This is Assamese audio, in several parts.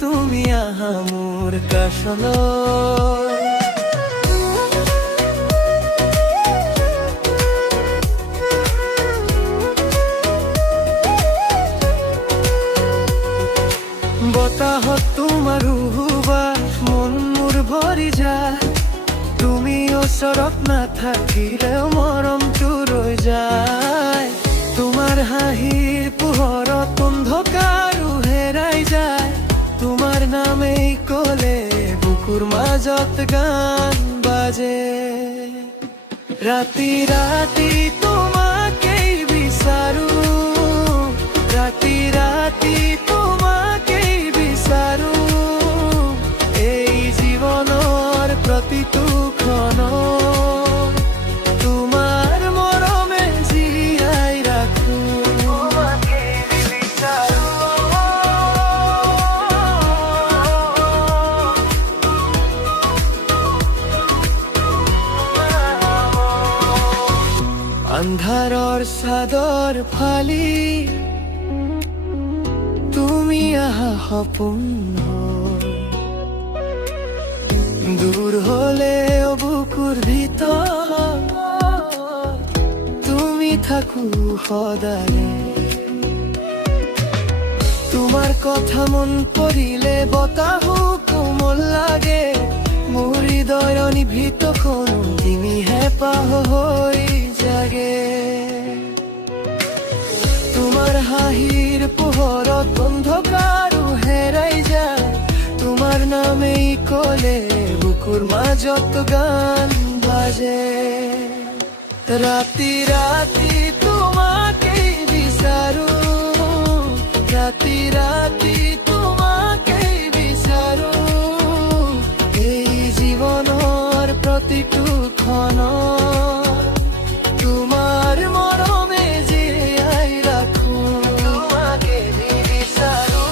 তুমি আহা মোৰ কাষলৈ। বতাহত তোমাৰ সুবাস মন মোৰ ভৰি যায়, তুমি ওচৰত নাথাকিলেও মৰমটো ৰৈ যায়। তোমাৰ হাঁহিৰ পোহৰত অন্ধকাৰো হেৰাই যায়, তোমাৰ নামেই ক'লে বুকুৰ মাজত গান বাজে। ৰাতি ৰাতি তোমাকেই বিচাৰো, ৰাতি ৰাতি তোমাকেই বিচাৰো, এই জীৱনৰ প্ৰতিটো ক্ষণত তোমাৰ মৰমে জীয়াই ৰাখো, তোমাকেই বিচাৰো। আন্ধাৰৰ চাদৰ ফালি তুমি আহা সপোন হৈ, দূৰ হলেও বুকুৰ ভিতৰত তুমি থাকো সদায়। তোমাৰ কথা মন পৰিলে বতাহো কোমল লাগে, মোৰ হৃদয়ৰ নিভৃত কোনো তুমিহে পাহ হৈ জাগে। তোমাৰ হাঁহিৰ পোহৰত অন্ধকাৰো হেৰাই যায়, তোমাৰ নামেই ক'লে বুকুৰ মাজত গান বাজে। ৰাতি ৰাতি তোমাকেই বিচাৰো, ৰাতি ৰাতি তোমাকেই বিচাৰো, এই জীৱনৰ প্ৰতিটো ক্ষণত তোমাৰ মৰমে জীয়াই ৰাখো, তোমাকে বিচাৰো।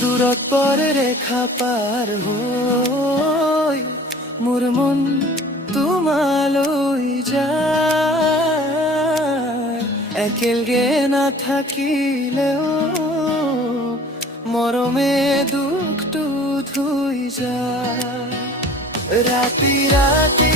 দূৰত পৰে ৰেখা পাৰ হৈ মোৰ মন তোমালৈ যায়, একেলগে নাথাকিলেও মৰমে দুখটো ধুই যায়। ৰাতি ৰাতি